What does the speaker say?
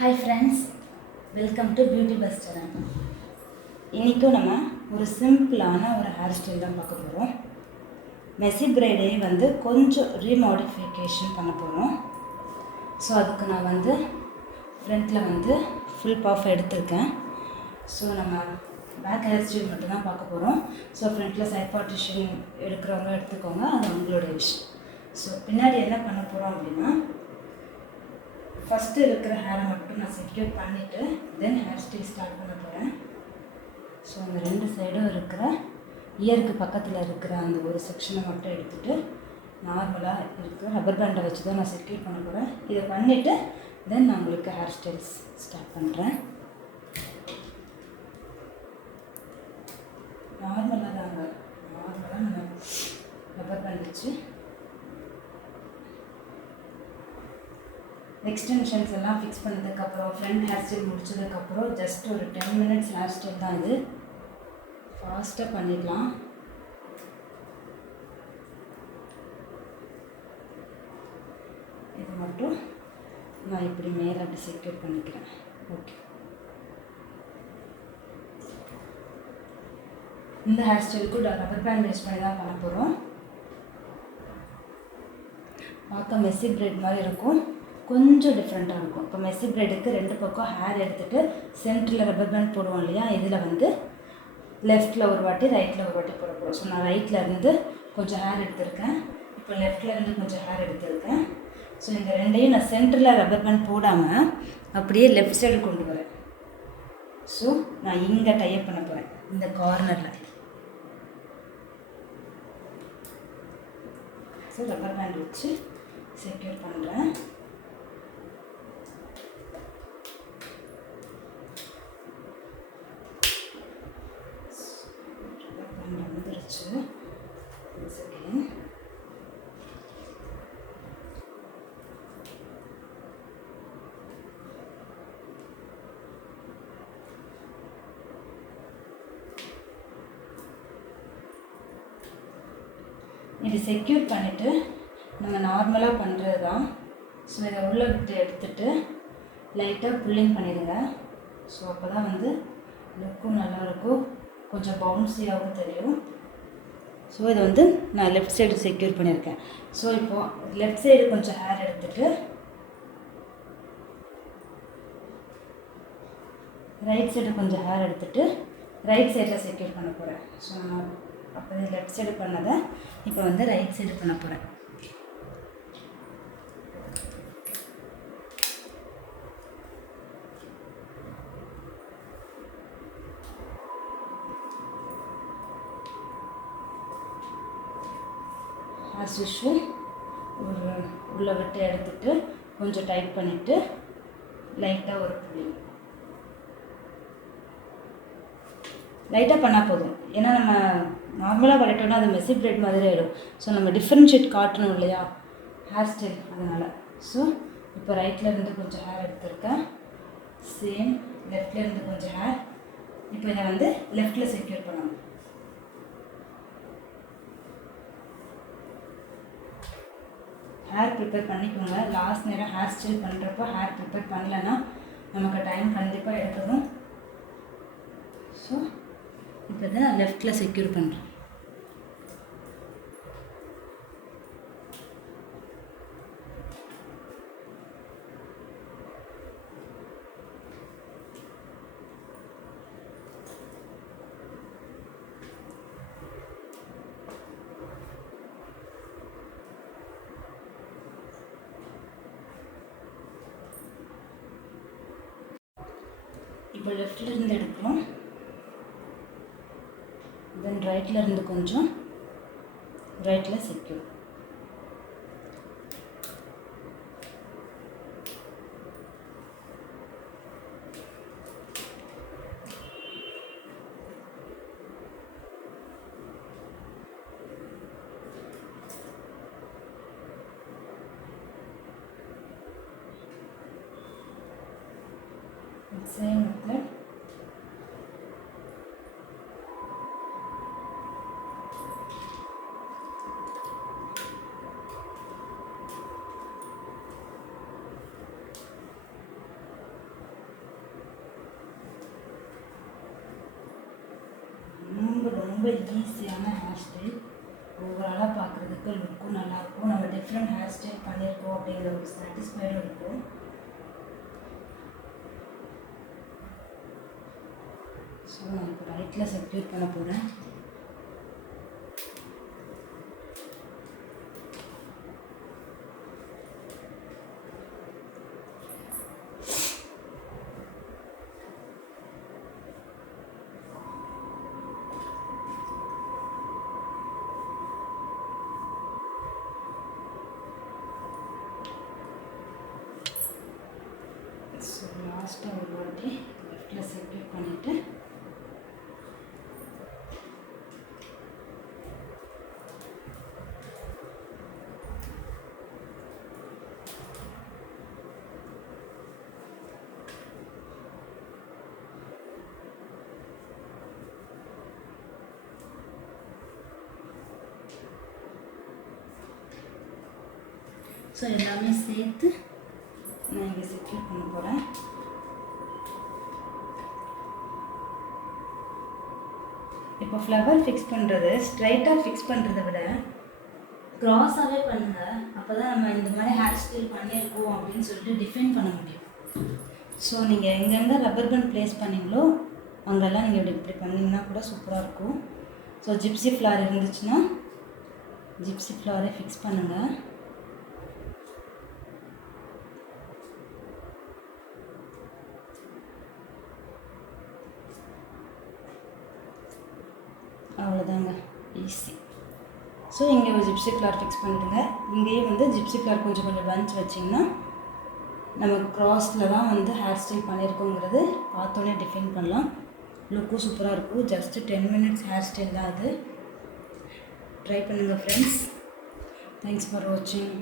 Hi friends, welcome to Beauty Bus Channel. இன்றைக்கும் நம்ம ஒரு சிம்பிளான ஒரு ஹேர் ஸ்டைல் தான் பார்க்க போகிறோம். மெஸ்ஸி பிரைடே கொஞ்சம் ரீமாடிஃபிகேஷன் பண்ண போகிறோம். ஸோ அதுக்கு நான் ஃப்ரண்ட்டில் ஃபுல் பஃப் எடுத்திருக்கேன். ஸோ நம்ம பேக் ஹேர் ஸ்டைல் மட்டும் தான் பார்க்க போகிறோம். ஸோ ஃப்ரண்ட்டில் சைட் பார்ட்டிஷன் எடுக்கிறவங்க எடுத்துக்கோங்க, அது உங்களோட விஷயம். ஸோ பின்னாடி என்ன பண்ண போகிறோம் அப்படின்னா, ஃபஸ்ட்டு இருக்கிற ஹேரை மட்டும் நான் செக்யூர் பண்ணிவிட்டு தென் ஹேர் ஸ்டைல் ஸ்டார்ட் பண்ண போகிறேன். ஸோ அந்த ரெண்டு சைடும் இருக்கிற இயருக்கு பக்கத்தில் இருக்கிற அந்த ஒரு செக்ஷனை மட்டும் எடுத்துகிட்டு நார்மலாக இருக்கிற ரப்பர் பேண்டை வச்சு தான் நான் செக்யூர் பண்ண போகிறேன். இதை பண்ணிவிட்டு தென் நான் உங்களுக்கு ஹேர் ஸ்டைல்ஸ் ஸ்டார்ட் பண்ணுறேன். நார்மலாக நம்ம ரப்பர் பேண்ட் வச்சு எக்ஸ்டென்ஷன்ஸ் எல்லாம் ஃபிக்ஸ் பண்ணதுக்கப்புறம் ஃப்ரண்ட் ஹேர் ஸ்டைல் முடிச்சதுக்கப்புறம் ஜஸ்ட் ஒரு 10 minutes ஹேர் ஸ்டைல் தான். இது ஃபாஸ்ட்டாக பண்ணிடலாம். இது மட்டும் நான் இப்படி மேலே அப்படி செக்யூர் பண்ணிக்கிறேன். ஓகே, இந்த ஹேர் ஸ்டைலுக்கு ரப்பர் பேண்ட் யூஸ் பண்ணி தான் பண்ண போகிறோம். பார்க்க மெஸ்ஸி பிரைட் மாதிரி இருக்கும், கொஞ்சம் டிஃப்ரெண்ட்டாக இருக்கும். இப்போ மெஸ்ஸி பிரைடுக்கு ரெண்டு பக்கம் ஹேர் எடுத்துகிட்டு சென்டரில் ரப்பர் பேண்ட் போடுவோம் இல்லையா, இதில் லெஃப்ட்டில் ஒரு வாட்டி ரைட்டில் ஒரு வாட்டி போட போகிறோம். ஸோ நான் ரைட்டில் இருந்து கொஞ்சம் ஹேர் எடுத்திருக்கேன், இப்போ லெஃப்டில் இருந்து கொஞ்சம் ஹேர் எடுத்திருக்கேன். ஸோ இந்த ரெண்டையும் நான் சென்டரில் ரப்பர் பேண்ட் போடாமல் அப்படியே லெஃப்ட் சைடு கொண்டு வரேன். ஸோ நான் இங்கே டைப் பண்ண போகிறேன், இந்த கார்னரில். ஸோ ரப்பர் பேண்ட் வச்சு செக்யூர் பண்ணுறேன். வந்துருச்சு. இது செக்யூர் பண்ணிவிட்டு நம்ம நார்மலாக பண்ணுறது தான். ஸோ இதை உள்ளே விட்டு எடுத்துகிட்டு லைட்டாக புல்லிங் பண்ணிடுங்க. ஸோ அப்போ தான் லுக்கும் நல்லாயிருக்கும், கொஞ்சம் பவுன்ஸியாகவும் தெரியும். ஸோ இது நான் லெஃப்ட் சைடு செக்யூர் பண்ணியிருக்கேன். ஸோ இப்போது லெஃப்ட் சைடு கொஞ்சம் ஹேர் எடுத்துகிட்டு ரைட் சைடு கொஞ்சம் ஹேர் எடுத்துகிட்டு ரைட் சைடில் செக்யூர் பண்ண போகிறேன். ஸோ நான் அப்போ லெஃப்ட் சைடு பண்ணதை இப்போ ரைட் சைடு பண்ண போகிறேன். ஆஸ் யூஷுவல் ஒரு உள்ள விட்டு எடுத்துகிட்டு கொஞ்சம் டைட் பண்ணிவிட்டு லைட்டாக ஒரு புள்ளி லைட்டாக பண்ணால் போதும். ஏன்னா நம்ம நார்மலாக பண்ணிட்டோம்னா அது மெஸ்ஸி பிரைட் மாதிரி ஆகிடும். ஸோ நம்ம டிஃப்ரென்ஷியேட் காட்டணும் இல்லையா ஹேர் ஸ்டைல், அதனால். ஸோ இப்போ ரைட்டில் இருந்து கொஞ்சம் ஹேர் எடுத்துருக்கேன், சேம் லெஃப்டில் இருந்து கொஞ்சம் ஹேர். இப்போ இதை லெஃப்டில் செக்யூர் பண்ணணும். ஹேர் ப்ரிப்பேர் பண்ணிக்கோங்க. லாஸ்ட் நேரம் ஹேர் ஸ்டைல் பண்ணுறப்போ ஹேர் ப்ரிப்பேர் பண்ணலைன்னா நமக்கு டைம் கண்டிப்பாக எடுக்கணும். ஸோ இப்போ தான் நான் லெஃப்டில் செக்யூர் பண்ணுறேன். இப்போ லெஃப்டில் இருந்து எடுக்கிறோம், தென் ரைட்டில் இருந்து கொஞ்சம் ரைட்டில் செக்யூர். Same method. ரொம்ப ஈஸியான ஹேர் ஸ்டைல். ஓவராலாக பார்க்குறதுக்கு லுக்கும் நல்லாயிருக்கும். நம்ம டிஃப்ரெண்ட் ஹேர் ஸ்டைல் பண்ணியிருக்கோம் அப்படிங்கிற ஒரு சாட்டிஸ்ஃபைடும் இருக்கும். ஸோ நான் இப்போ ரைட்டில் செக்யூர் பண்ண போகிறேன். ஸோ லாஸ்ட்டாக ஒரு வாட்டி லெஃப்டில் செக்யூர் பண்ணிவிட்டு ஸோ எல்லாமே சேர்த்து நான் இங்கே செக்யூர் பண்ண போகிறேன். இப்போ ஃப்ளவர் ஃபிக்ஸ் பண்ணுறது ஸ்ட்ரைட்டாக ஃபிக்ஸ் பண்ணுறதை விட க்ராஸாகவே பண்ணுங்கள். அப்போ தான் நம்ம இந்த மாதிரி ஹேர் ஸ்டைல் பண்ணியிருக்கோம் அப்படின்னு சொல்லிட்டு டிஃபைன் பண்ண முடியும். ஸோ நீங்கள் எங்கெங்கே ரப்பர் பேண்ட் ப்ளேஸ் பண்ணிங்களோ அங்கெல்லாம் நீங்கள் இப்படி பண்ணிங்கன்னா கூட சூப்பராக இருக்கும். ஸோ ஜிப்சி ஃப்ளார் இருந்துச்சுன்னா ஜிப்சி ஃப்ளாரை ஃபிக்ஸ் பண்ணுங்கள். அவ்வளோதாங்க, ஈஸி. ஸோ இங்கே ஒரு ஜிப்சி ஃப்ளார் ஃபிக்ஸ் பண்ணிவிடுங்க. இங்கேயும் வந்து ஜிப்சி ஃப்ளார் கொஞ்சம் பஞ்ச் வச்சிங்கன்னா நம்ம க்ராஸில் தான் வந்து ஹேர் ஸ்டைல் பண்ணியிருக்கோங்கிறது பார்த்தோன்னே டிஃபைன் பண்ணலாம். லுக்கும் சூப்பராக இருக்கும். ஜஸ்ட்டு 10 minutes ஹேர் ஸ்டைல் தான் அது. ட்ரை பண்ணுங்கள் ஃப்ரெண்ட்ஸ். தேங்க்ஸ் ஃபார் வாட்சிங்.